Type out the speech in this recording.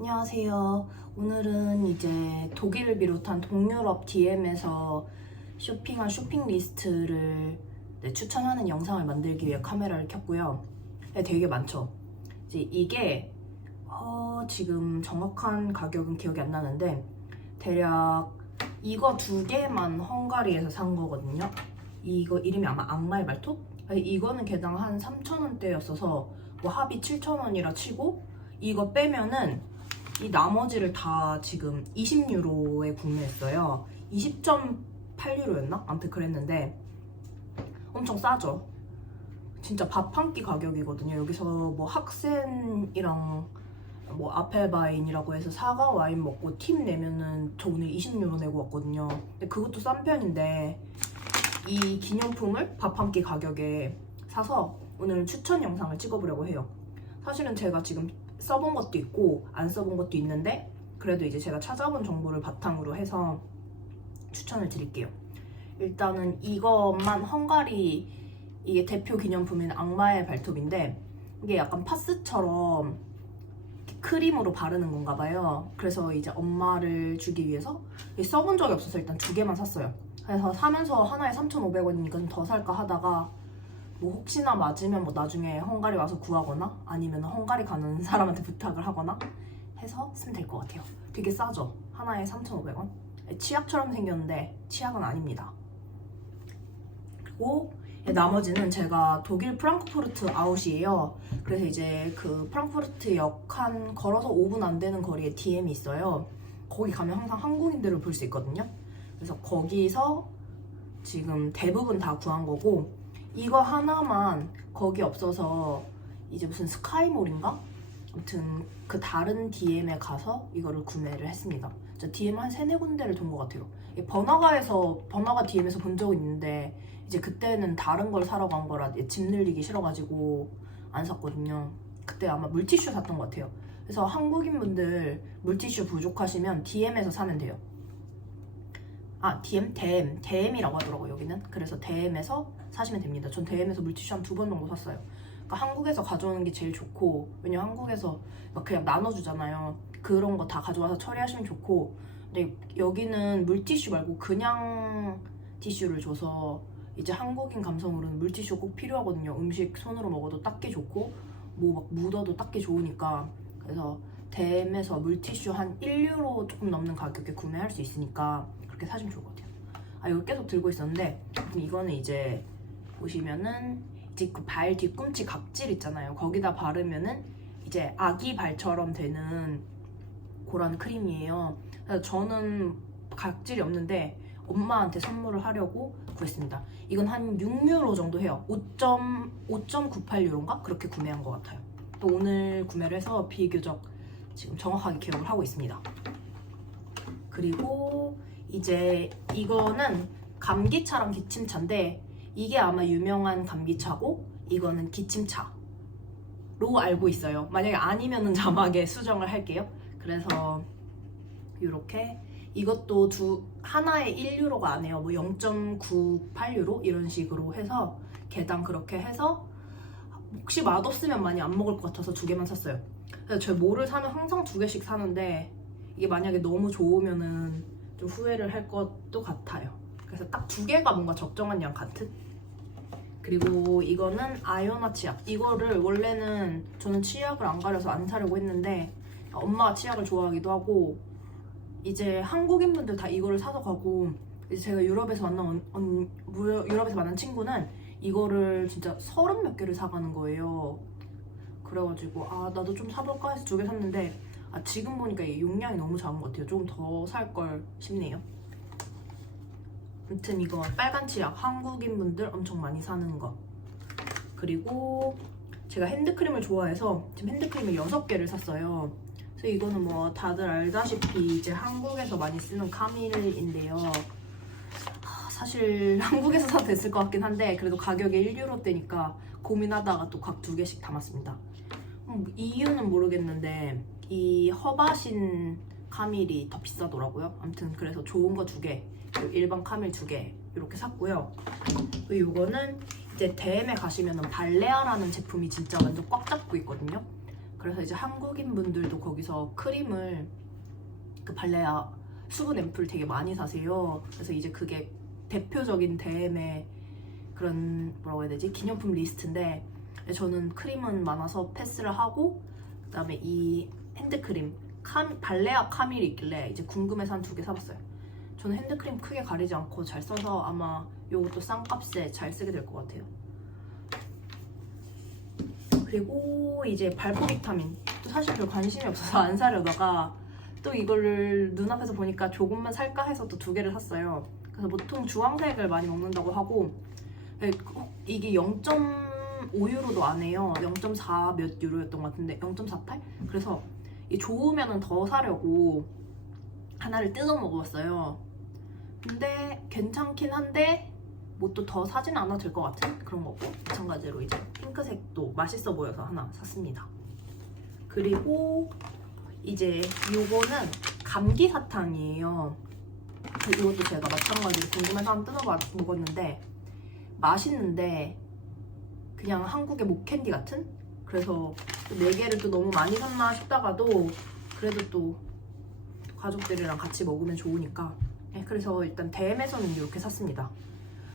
안녕하세요. 오늘은 이제 독일을 비롯한 동유럽 DM에서 쇼핑한 쇼핑 리스트를 네, 추천하는 영상을 만들기 위해 카메라를 켰고요. 네, 되게 많죠. 이제 이게 어, 지금 정확한 가격은 기억이 안 나는데 대략 이거 두 개만 헝가리에서 산 거거든요. 이거 이름이 아마 악마의? 아니, 이거는 개당 한 3,000원대였어서 뭐 합이 7,000원이라 치고 이거 빼면은 이 나머지를 다 지금 20유로에 구매했어요. 20.8유로였나? 아무튼 그랬는데 엄청 싸죠. 진짜 밥 한 끼 가격이거든요. 여기서 뭐 학생이랑 뭐 아펠바인이라고 해서 사과 와인 먹고 팁 내면은 저 오늘 20유로 내고 왔거든요. 근데 그것도 싼 편인데 이 기념품을 밥 한 끼 가격에 사서 오늘 추천 영상을 찍어보려고 해요. 사실은 제가 지금 써본 것도 있고 안 써본 것도 있는데 그래도 이제 제가 찾아본 정보를 바탕으로 해서 추천을 드릴게요. 일단은 이것만 헝가리 이게 대표 기념품인 악마의 발톱인데 이게 약간 파스처럼 크림으로 바르는 건가 봐요. 그래서 이제 엄마를 주기 위해서 써본 적이 없어서 일단 두 개만 샀어요. 그래서 사면서 하나에 3,500원이니까 좀더 살까 하다가 뭐 혹시나 맞으면 뭐 나중에 헝가리 와서 구하거나 아니면 헝가리 가는 사람한테 부탁을 하거나 해서 쓰면 될 것 같아요. 되게 싸죠? 하나에 3,500원? 치약처럼 생겼는데 치약은 아닙니다. 그리고 나머지는 제가 독일 프랑크푸르트 아웃이에요. 그래서 이제 그 프랑크푸르트 역 한 걸어서 5분 안 되는 거리에 DM이 있어요. 거기 가면 항상 한국인들을 볼 수 있거든요. 그래서 거기서 지금 대부분 다 구한 거고 이거 하나만 거기 없어서 이제 무슨 스카이몰인가? 아무튼 그 다른 DM에 가서 이거를 구매를 했습니다. 저 DM 한 세네 군데를 돈 것 같아요. 번화가에서 번화가 DM에서 본 적은 있는데 이제 그때는 다른 걸 사러 간 거라 집 늘리기 싫어가지고 안 샀거든요. 그때 아마 물티슈 샀던 것 같아요. 그래서 한국인 분들 물티슈 부족하시면 DM에서 사면 돼요. 아 DM DM DM이라고 하더라고요 여기는. 그래서 DM에서 사시면 됩니다. 전 DM에서 물티슈 한 두 번 정도 샀어요. 그러니까 한국에서 가져오는 게 제일 좋고 왜냐 면 한국에서 막 그냥 나눠주잖아요. 그런 거 다 가져와서 처리하시면 좋고 근데 여기는 물티슈 말고 그냥 티슈를 줘서 이제 한국인 감성으로는 물티슈 꼭 필요하거든요. 음식 손으로 먹어도 닦기 좋고 뭐 막 묻어도 닦기 좋으니까 그래서 댐에서 물티슈 한 1유로 조금 넘는 가격에 구매할 수 있으니까 그렇게 사시면 좋을 것 같아요. 아 이거 계속 들고 있었는데 이거는 이제 보시면은 이제 그 발 뒤꿈치 각질 있잖아요. 거기다 바르면은 이제 아기 발처럼 되는 그런 크림이에요. 그래서 저는 각질이 없는데 엄마한테 선물을 하려고 구했습니다. 이건 한 6유로 정도 해요. 5.5.98유로인가 그렇게 구매한 것 같아요. 또 오늘 구매를 해서 비교적 지금 정확하게 기억을 하고 있습니다. 그리고 이제 이거는 감기차랑 기침차인데 이게 아마 유명한 감기차고 이거는 기침차로 알고 있어요. 만약에 아니면은 자막에 수정을 할게요. 그래서 이렇게 이것도 두 하나에 1유로가 안 해요. 뭐 0.98유로 이런 식으로 해서 개당 그렇게 해서 혹시 맛없으면 많이 안 먹을 것 같아서 두 개만 샀어요. 그래서 저 뭐를 사면 항상 두 개씩 사는데 이게 만약에 너무 좋으면은 좀 후회를 할 것도 같아요. 그래서 딱 두 개가 뭔가 적정한 양 같은. 그리고 이거는 아요나 치약. 이거를 원래는 저는 치약을 안 가려서 안 사려고 했는데 엄마가 치약을 좋아하기도 하고 이제 한국인 분들 다 이거를 사서 가고 이제 제가 유럽에서 만난 언, 언, 무- 유럽에서 만난 친구는 이거를 진짜 서른 몇 개를 사가는 거예요. 그래가지고 아 나도 좀 사볼까 해서 두 개 샀는데 아 지금 보니까 이 용량이 너무 작은 것 같아요. 조금 더 살 걸 싶네요. 아무튼 이거 빨간 치약 한국인 분들 엄청 많이 사는 거. 그리고 제가 핸드크림을 좋아해서 지금 핸드크림을 6개를 샀어요. 그래서 이거는 뭐 다들 알다시피 이제 한국에서 많이 쓰는 카밀인데요. 하, 사실 한국에서 사도 됐을 것 같긴 한데 그래도 가격이 1유로대니까 고민하다가 또 각 두 개씩 담았습니다. 음, 이유는 모르겠는데 이 허바신 카밀이 더 비싸더라고요. 아무튼 그래서 좋은 거 두 개, 일반 카밀 두 개 이렇게 샀고요. 이거는 이제 대엠에 가시면은 발레아라는 제품이 진짜 완전 꽉 잡고 있거든요. 그래서 이제 한국인 분들도 거기서 크림을 그 발레아 수분 앰플 되게 많이 사세요. 그래서 이제 그게 대표적인 DM의 그런 뭐라고 해야 되지 기념품 리스트인데 저는 크림은 많아서 패스를 하고 그다음에 이 핸드크림 캄, 발레아 카밀이 있길래 이제 궁금해서 한 두 개 사봤어요. 저는 핸드크림 크게 가리지 않고 잘 써서 아마 이것도 싼 값에 잘 쓰게 될 것 같아요. 그리고 이제 발포 비타민 또 사실 별 관심이 없어서 안 사려다가 또 이거를 눈앞에서 보니까 조금만 살까 해서 또 두 개를 샀어요. 그래서 보통 주황색을 많이 먹는다고 하고 네, 이게 0.5유로도 안 해요. 0.4 몇 유로였던 것 같은데 0.48? 그래서 이 좋으면은 더 사려고 하나를 뜯어 먹어봤어요. 근데 괜찮긴 한데 뭐 또 더 사진 않아도 될 것 같은 그런 거고 마찬가지로 이제 핑크색도 맛있어 보여서 하나 샀습니다. 그리고 이제 요거는 감기 사탕이에요. 그 이것도 제가 마찬가지로 궁금해서 한번 뜯어 먹었는데 맛있는데 그냥 한국의 목캔디 같은? 그래서 네 개를 또 너무 많이 샀나 싶다가도 그래도 또 가족들이랑 같이 먹으면 좋으니까 네, 그래서 일단 댐에서는 이렇게 샀습니다.